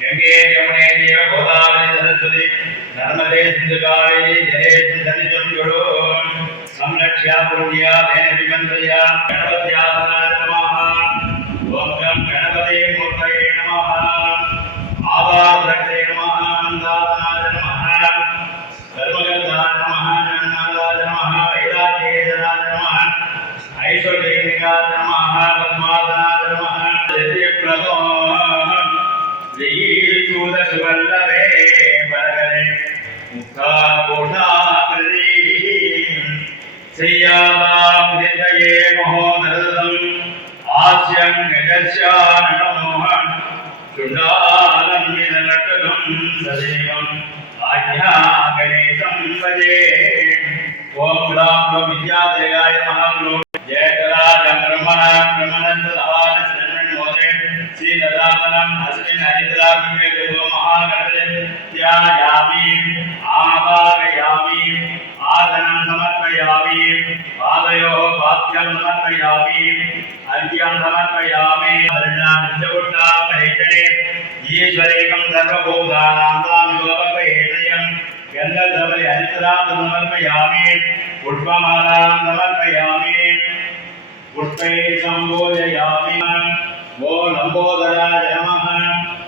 గంగే యమునే జీవ గోదావరి సరస్వతి నర్మదే సింధుకాళి జలేషు సన్నిధుడు సంరక్ష్యా పుణ్యా దేన విమంత్రయ గణపత్యాసనాయ నమః ఓం గణపతే మూర్తయే నమః ఆవార్ ദേവ്യാം ഹൃദയേ മഹോദൃതം ആസ്യം ഗജസ്യാനമോഹം ചുണ്ടാലംബിതലട്ടകം സദേവം ആജ്ഞാഗണേശം ഭജേ ഓം ഗുണാബ്രോ വിദ്യാദേയായ മഹാബ്രോ ധ്യാനയാമി ആവാകയാമി ब्रह्मण ब्रह्मणन्दधान शरणं मोदे श्रीददातनं अस्मिन् हरिद्राग्ने देवो महागणपते ध्यायामि आवाहयामि आसनं समर्पयामि पादयोः पाद्यं समर्पयामि अर्घ्यं समर्पयामि हरिणामित्यपुट्टामहेतने ईश्वरेकं सर्वभूतानां तां योगपहेतयं गन्धधवले हरिद्रां समर्पयामि पुष्पमालां समर्पयामि पुष्पै सम्बोधयामि ॐ लम्बोदराय नमः ॐ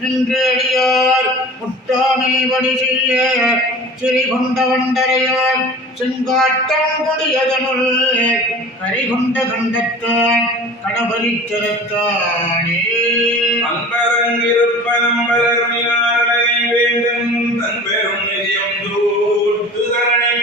நின்றேடியார் முட்டாமை வழி செய்ய சிறிகொண்ட வண்டரையார் செங்காட்டம் கொடியதனுள் கரிகொண்ட கண்டத்தான் கடபரிச்சரத்தானே அன்பரன் இருப்ப நம்பரருளினாலை வேண்டும் தன்பெரும் நிதியம் தூட்டு தரணி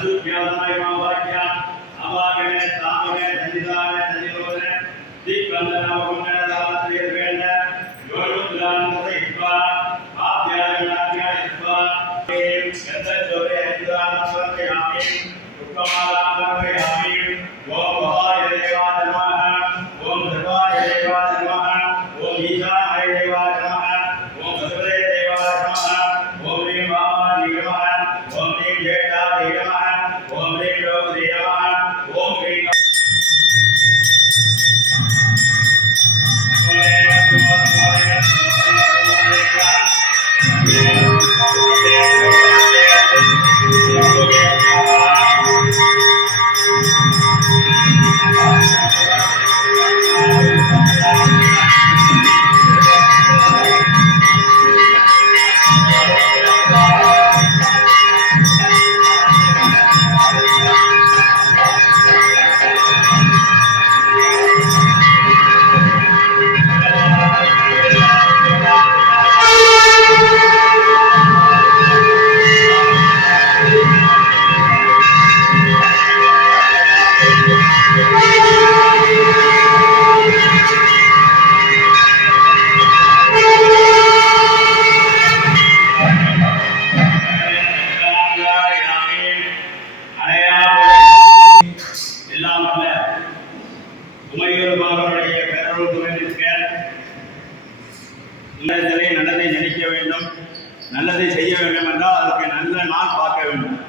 ಿ ಕ್ರಂದನ நான் பார்க்க வேண்டும்.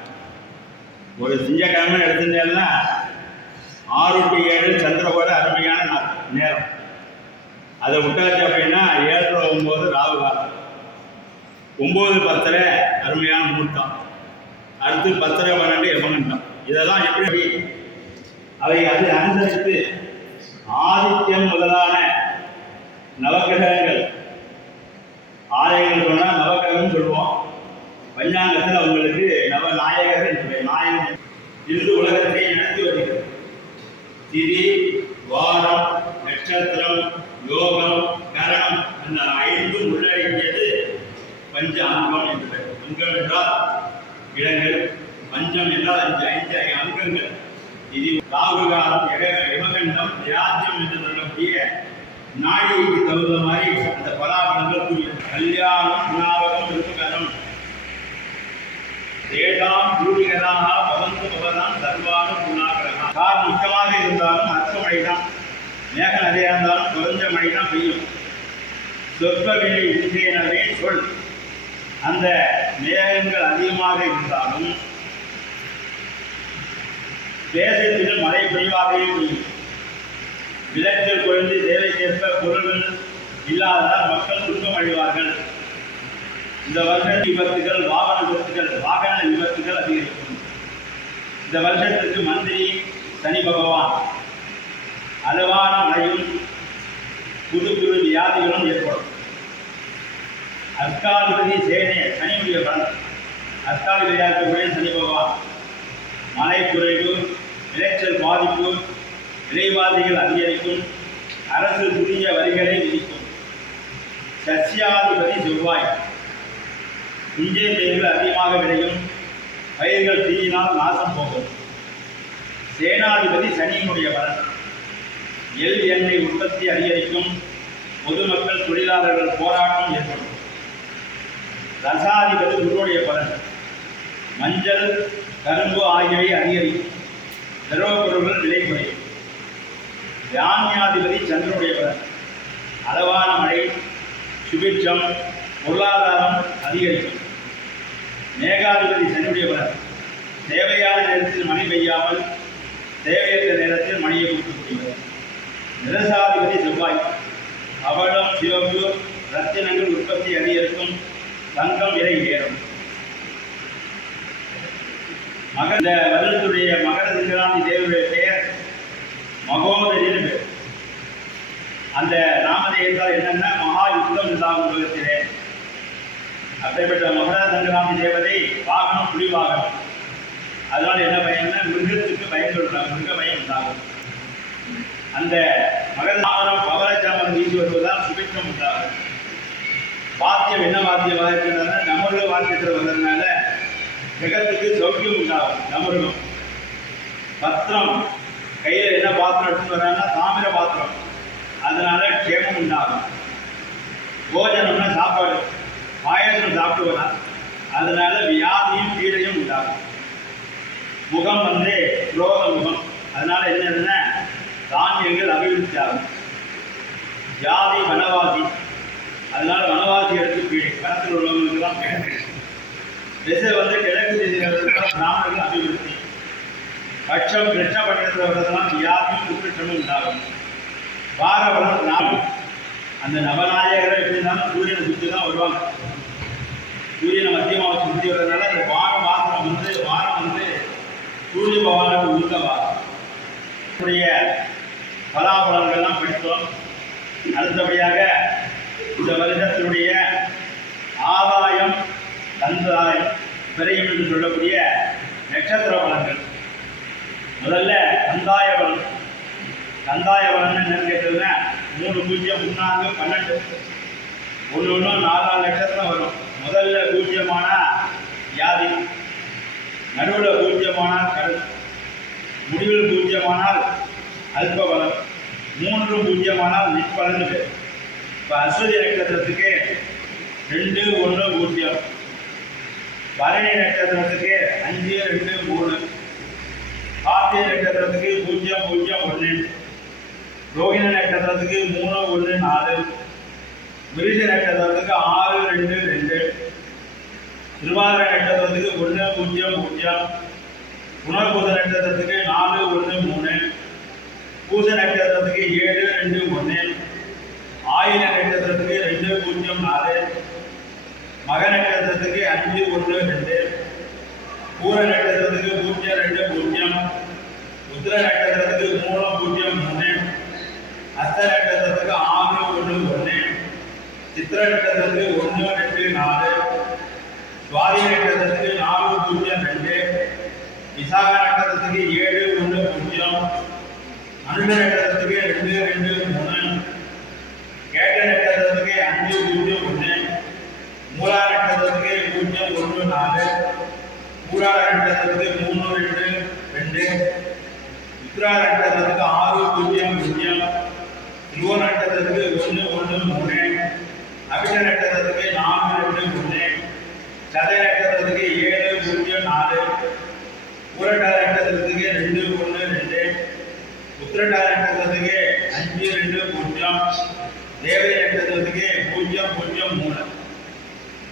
ஒரு திங்கக்கிழமை எடுத்துட்டேன்னா ஆறு டு ஏழு சந்திரகோட அருமையான நாள் நேரம். அதை விட்டாச்சு அப்படின்னா ஏழு ஒம்பது ராகு காலம். ஒம்பது பத்தரை அருமையான முகூர்த்தம். அடுத்து பத்தரை பன்னெண்டு யமகண்டம். இதெல்லாம் எப்படி அவை அது அனுசரித்து ஆதித்யம் முதலான நவக்கிரகங்கள். ஆலயங்கள் சொன்னால் நவக்கிரகம் சொல்லுவோம் பஞ்சாங்கத்தில் அவங்களுக்கு நவநாயகர் நாயகர் என்ற நாயகன் இந்து உலகத்தை நடத்தி வருகிறது திதி வாரம் நட்சத்திரம் யோகம் கரணம் அந்த ஐந்தும் உள்ளடக்கியது பஞ்ச அங்கம் என்று அங்கம் என்றால் இடங்கள் பஞ்சம் என்றால் அஞ்சு ஐந்து அங்கங்கள். இது ராகுகாலம் யமகண்டம் தியாஜ்யம் என்று சொல்லக்கூடிய நாடிக்கு தகுந்த மாதிரி அந்த பலாபலங்கள் கூறியது. கல்யாணம் ஞாபகம் இருக்கும் ஏதாம் ஜூடிகளாக பவந்து பவதான் சர்வானு குணாகரகா கார் முக்கியமாக இருந்தாலும் அற்ப மழை தான் மேக நிறையா இருந்தாலும் குறைஞ்ச மழை தான் பெய்யும் சொற்பவினை உண்மையினவே சொல். அந்த மேகங்கள் அதிகமாக இருந்தாலும் தேசத்தில் மழை பெய்வாகவே பெய்யும். விளைச்சல் குறைந்து தேவைக்கேற்ப பொருள்கள் இல்லாததால் மக்கள் துன்பம் அடைவார்கள். இந்த வருஷ விபத்துகள் வாகன விபத்துகள் வாகன விபத்துகள் அதிகரிக்கும். இந்த வருஷத்திற்கு மந்திரி சனி பகவான் அளவான மழையும் புது புது வியாதிகளும் ஏற்படும். அஸ்காதிபதி சேனே சனியுடைய பலன். அஸ்காதிபதியாக இருக்கக்கூடிய சனி பகவான் மழை குறைவு விளைச்சல் பாதிப்பு விலைவாதிகள் அதிகரிக்கும் அரசு புதிய வரிகளை விதிக்கும். சசியாதிபதி செவ்வாய். இங்கே பயிர்கள் அதிகமாக விளையும். பயிர்கள் தீயினால் நாசம் போகும். சேனாதிபதி சனியினுடைய வரன் எல் எண்ணெய் உற்பத்தி அதிகரிக்கும். பொதுமக்கள் தொழிலாளர்கள் போராட்டம் ஏற்படும். ரசாதிபதி குருவுடைய பலன். மஞ்சள் கரும்பு ஆகியவை அதிகரிக்கும். திரவப் பொருள்கள் விலை குறையும். தானியாதிபதி சந்திரனுடைய பலன். அளவான மழை சுபிட்சம் பொருளாதாரம் அதிகரிக்கும். மேகாதிபதி சனியுடையவர். தேவையான நேரத்தில் மணி பெய்யாமல் தேவையற்ற நேரத்தில் மணியை கொடுக்கக்கூடியவர். நிரசாதிபதி செவ்வாய். அவலம் சிவப்பு ரத்தினங்கள் உற்பத்தி அதிகரிக்கும் தங்கம் விலை ஏறும் மக இந்த வருடத்துடைய மகர சிங்கராந்தி தேவனுடைய பெயர் மகோதரின் பேர். அந்த நாமதேயத்தால் என்னென்ன மகா யுத்தம் உண்டாகும் உலகத்திலே. அப்படிப்பட்ட மகர சங்கராமி தேவதை வாகனம் புலி வாகனம் அதனால என்ன பயன்னா மிருகத்துக்கு பயன்படுத்த மிருக பயம் உண்டாகும். அந்த மகர சாமரம் வீசி வருவதால் சுபிட்சம் உண்டாகும். வாத்தியம் என்ன வாத்தியம் இருக்கிறதுனா நமருக வாத்தியத்தில் வந்ததுனால ஜெகத்துக்கு சௌக்கியம் உண்டாகும் நமருகம் பத்திரம் கையில் என்ன பாத்திரம் எடுத்துட்டு வராங்கன்னா தாமிர பாத்திரம். அதனால கேமம் உண்டாகும். போஜனம்னா சாப்பாடு. பாயசம் சாப்பிட்டு வரா அதனால வியாதியும் கீழையும் உண்டாகும். முகம் வந்து ரோக முகம். அதனால என்னதுன்னா தானியங்கள் அபிவிருத்தி ஆகும் ஜாதி வனவாசி அதனால வனவாசி எடுத்து கீழே வனத்தில் உள்ளவங்களுக்கெல்லாம் திசை வந்து கிழக்கு திசைகள் பிராமணர்கள் அபிவிருத்தி. பட்சம் கிருஷ்ணபட்சத்தில் வர்றதெல்லாம் வியாதியும் குற்றமும் உண்டாகும். வாரவரம் நாம் அந்த நவநாயகர்கள் எப்படினாலும் சூரியனை சுற்றி தான் வருவாங்க. சூரியனை மத்தியமாக வச்சு சுற்றி வர்றதுனால அந்த வார வாசனம் வந்து வாரம் வந்து சூரிய பகவானுக்கு உள்ள வாரம். உடைய படித்தோம். அடுத்தபடியாக இந்த வருடத்தினுடைய ஆதாயம் தந்தாயம் விரையும் என்று சொல்லக்கூடிய நட்சத்திர பலன்கள். முதல்ல கந்தாய பலன். கந்தாய பலன் என்னன்னு கேட்டதுன்னா மூணு பூஜ்ஜியம் மூணாங்க பன்னெண்டு. ஒன்று ஒன்று நாலு லட்சத்தில் வரும். முதல்ல பூஜ்ஜியமானா வியாதி. நடுவில் பூஜ்ஜியமானால் கரு. முடிவில் பூஜ்ஜியமானால் அல்பபலம் மூன்று பூஜ்ஜியமானால் நிற்பலன் பேர் இப்போ அஸ்வதி நட்சத்திரத்துக்கு ரெண்டு ஒன்று பூஜ்ஜியம் பரணி நட்சத்திரத்துக்கு அஞ்சு ரெண்டு மூணு. கார்த்திகை நட்சத்திரத்துக்கு பூஜ்ஜியம் பூஜ்ஜியம் ஒன்று. ரோகிணி நட்சத்திரத்துக்கு மூணு ஒன்று நாலு. விருஷ நட்சத்திரத்துக்கு ஆறு ரெண்டு ரெண்டு. திருவாதிரை நட்சத்திரத்துக்கு ஒன்று பூஜ்ஜியம் பூஜ்ஜியம். புனர்பூச நட்சத்திரத்துக்கு நாலு ஒன்று மூணு. பூச நட்சத்திரத்துக்கு ஏழு ரெண்டு ஒன்று. ஆயில நட்சத்திரத்துக்கு ரெண்டு பூஜ்ஜியம் நாலு. மக நட்சத்திரத்துக்கு அஞ்சு ஒன்று ரெண்டு. பூர நட்சத்திரத்துக்கு பூஜ்ஜியம் ரெண்டு பூஜ்ஜியம். உத்திர நட்சத்திரத்துக்கு அஸ்த நட்சத்திரத்துக்கு ஆறு ஒன்று ஒன்று. சித்திர நட்சத்திரத்துக்கு ஒன்று ரெண்டு நாலு. சுவாதி நட்சத்திரத்துக்கு நாலு பூஜ்ஜியம் ரெண்டு. விசாக நட்சத்திரத்துக்கு ஏழு ஒன்று பூஜ்ஜியம். அனுட நட்சத்திரத்துக்கு ரெண்டு ரெண்டு மூணு. கேட்ட நட்சத்திரத்துக்கு அஞ்சு பூஜ்ஜியம் ஒன்று. மூலா நட்சத்திரத்துக்கு பூஜ்ஜியம் ஒன்று நாலு. பூராட நட்சத்திரத்துக்கு மூணு ரெண்டு ரெண்டு. உத்திரா நட்சத்திரத்துக்கு ஆறு பூஜ்ஜியம் துருவ ஒன்று ஒன்று மூணு அபிஷ நான்கு நாலு ரெண்டு மூணு சதய நட்சத்திரத்துக்கு ஏழு பூஜ்ஜியம் நாலு. பூரட்டாத நட்சத்திரத்துக்கு ரெண்டு ஒன்று ரெண்டு. உத்திரட்டாத நட்சத்திரத்துக்கு அஞ்சு ரெண்டு பூஜ்ஜியம். தேவதை நட்சத்திரத்துக்கு பூஜ்ஜியம் பூஜ்ஜியம் மூணு.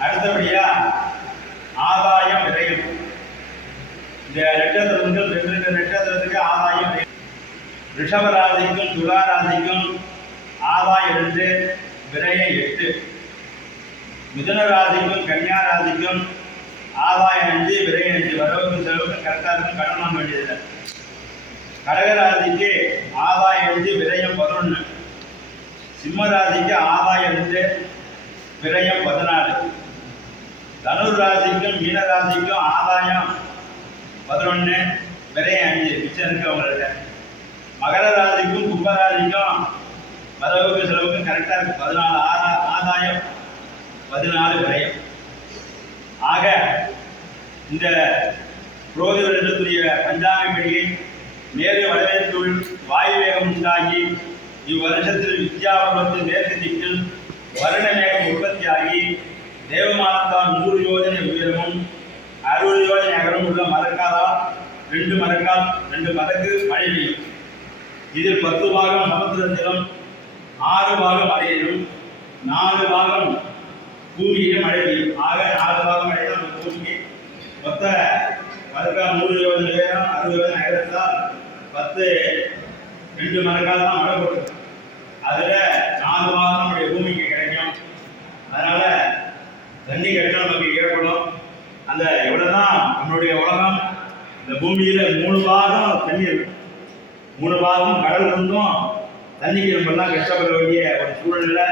அடுத்தபடியா ஆதாயம் விரையும். இந்த நட்சத்திரங்கள் ரெண்டு ரெண்டு நட்சத்திரத்துக்கு ஆதாயம் விரையும். ரிஷப ஆதாயம் எழுந்து விரயம் எட்டு. மிதுன ராசிக்கும் கன்னியா ராசிக்கும் ஆதாயம் அஞ்சு விரயம் அஞ்சு வரவுக்கு செலவுக்கு கரெக்டாக இருக்கும் கடன் வாங்க வேண்டியதில்லை. கடகராதிக்கு ஆதாயம் அஞ்சு விரயம் பதினொன்று சிம்மராதிக்கு ஆதாயம் ரெண்டு விரயம் பதினாலு. தனுர் ராசிக்கும் மீன ராசிக்கும் ஆதாயம் பதினொன்று விரயம் அஞ்சு. மிச்சம் இருக்கு அவங்கள்ட்ட மகர ராசிக்கும் கும்பராசிக்கும் வரவுக்கு செலவுக்கு கரெக்டாக இருக்கும் பதினாலு ஆறா ஆதாயம் பதினாலு விரயம். ஆக இந்த புரோதி வருடத்துடைய பஞ்சாங்கப்படியை மேலும் வரவேற்புள் வாயு வேகம் உண்டாகி இவ்வருஷத்தில் வித்யாபுரத்து மேற்கு திக்கில் வருண மேகம் உற்பத்தியாகி தேவமானத்தால் நூறு யோஜனை உயரமும் அறுபது யோஜனை அகலும் உள்ள மரக்காலால் ரெண்டு மரக்கால் ரெண்டு மதக்கு மழை பெய்யும். இதில் பத்து பாகம் சமுத்திரத்திலும் ஆறு பாகம் அடையணும். நாலு பாகம் பூமியிலும் மழை ஆக நாலு பாகம் மழை அந்த பூமிக்கு மொத்த மறுக்கா நூறு இருபது உயரம் அறுபது யோஜனை நகரத்தால் பத்து ரெண்டு மறுக்கால் தான் மழை போட்டு அதில் நாலு மாதம் நம்முடைய பூமிக்கு கிடைக்கும். அதனால் தண்ணி கட்டம் நமக்கு ஏற்படும். அந்த எவ்வளவுதான் நம்மளுடைய உலகம் இந்த பூமியில் மூணு பாகம் தண்ணி இருக்கு. மூணு பாகம் கடல் இருந்தும் தண்ணிக்கு நம்ம கஷ்டப்பட வேண்டிய ஒரு சூழ்நிலை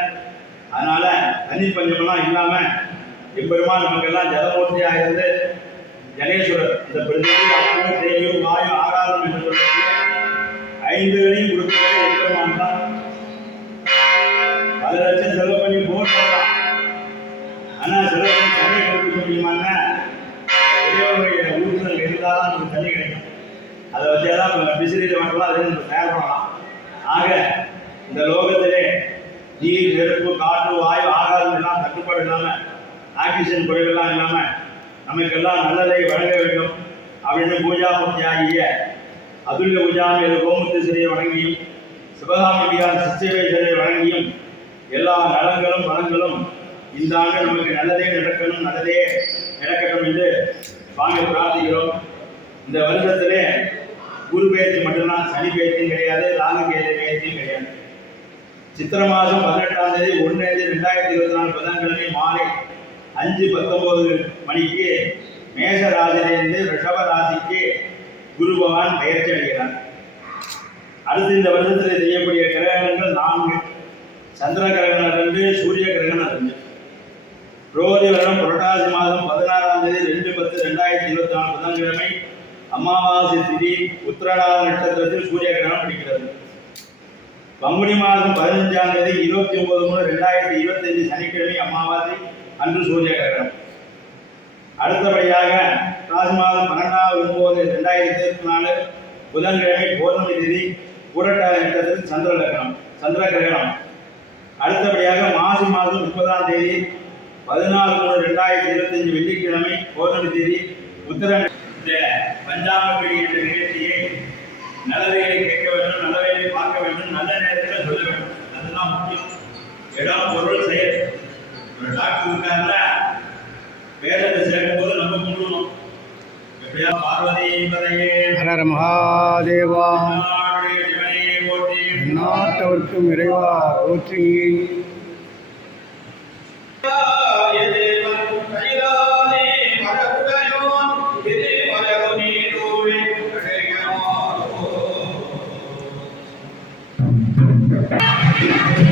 அதனால தண்ணி பஞ்சமெல்லாம் இல்லாம எப்பெருமான் நமக்கெல்லாம் ஜலமூர்த்தியாக இருந்து ஜனேஸ்வரர் இந்த பிரதிநிதி அப்பு தேயும் வாயு ஆகாரம் என்று சொல்லக்கூடிய ஐந்து ஐந்துகளையும் கொடுத்ததே எம்பெருமான் தான். பல லட்சம் செலவு பண்ணி போர் போடலாம் ஆனா செலவு பண்ணி தண்ணி கொடுக்க முடியுமான்னா பெரியவருடைய ஊற்றுதல் இருந்தால் தான் நமக்கு தண்ணி கிடைக்கும். அதை வச்சு தான் நம்ம பிசிறியில் மட்டும் அதை நம்ம தயார் பண்ணலாம். ஆக இந்த லோகத்திலே நீர் நெருப்பு காற்று வாயு ஆகாரம் எல்லாம் தட்டுப்பாடு இல்லாமல் ஆக்சிஜன் குறைவெல்லாம் இல்லாமல் நமக்கெல்லாம் நல்லதை வழங்க வேண்டும் அப்படின்னு பூஜாமூர்த்தி ஆகிய அதுல்ய பூஜாமி கோமுத்தீஸ்வரியை வணங்கியும் சிவகாமியார் சிச்சவேஸ்வரை வணங்கியும் எல்லா நலன்களும் வளங்களும் இந்த ஆண்டு நமக்கு நல்லதே நடக்கணும் நல்லதே நடக்கட்டும் என்று வாங்க பிரார்த்திக்கிறோம். இந்த வருஷத்திலே குரு பெயர்ச்சி மட்டும்தான் சனி பெயர்ச்சியும் கிடையாது ராகு கேது பெயர்ச்சியும் கிடையாது. சித்திர மாதம் பதினெட்டாம் தேதி ஒன்று ரெண்டாயிரத்தி இருபத்தி நாலு புதன்கிழமை மாலை அஞ்சு பத்தொன்பது மணிக்கு மேஷ ராசியிலிருந்து ரிஷப ராசிக்கு குரு பகவான் பயிற்சி அடைகிறார் அடுத்து இந்த வருஷத்தில் செய்யக்கூடிய கிரகணங்கள் நான்கு. சந்திர கிரகணம் ரெண்டு சூரிய கிரகணம் ரெண்டு. ரோதி வருடம் புரட்டாசி மாதம் பதினாறாம் தேதி ரெண்டு பத்து ரெண்டாயிரத்தி இருபத்தி நாலு புதன்கிழமை அமாவாசை திதி உத்திரடாத நட்சத்திரத்தில் சூரிய கிரகணம் பிடிக்கிறது. பங்குனி மாதம் பதினஞ்சாம் தேதி இருபத்தி ஒன்பது மூணு ரெண்டாயிரத்தி இருபத்தஞ்சு சனிக்கிழமை அமாவாசை அன்று சூரிய கிரகணம் அடுத்தபடியாக ராசி மாதம் பன்னெண்டாவது ஒன்பது ரெண்டாயிரத்தி இருபத்தி நாலு புதன்கிழமை பௌர்ணமி தேதி புரட்டாதி நட்சத்திரத்தில் சந்திர லக்னம் சந்திர கிரகணம். அடுத்தபடியாக மாசி மாதம் முப்பதாம் தேதி பதினாலு மூணு ரெண்டாயிரத்தி இருபத்தஞ்சு வெள்ளிக்கிழமை பௌர்ணமி தேதி உத்தர இந்த பஞ்சாங்கப்படி என்ற நிகழ்ச்சியை நல்லவைகளை கேட்க வேண்டும் நல்லவைகளை பார்க்க வேண்டும் நல்ல நேரத்தில் சொல்ல வேண்டும். அதுதான் முக்கியம். இடம் பொருள் செயல். ஒரு டாக்டர் இருக்காங்கள வேதத்தை சேர்க்கும்போது நம்ம முன்னணும். மகாதேவா. நாட்டவர்க்கும் இறைவா போற்றி. Yeah.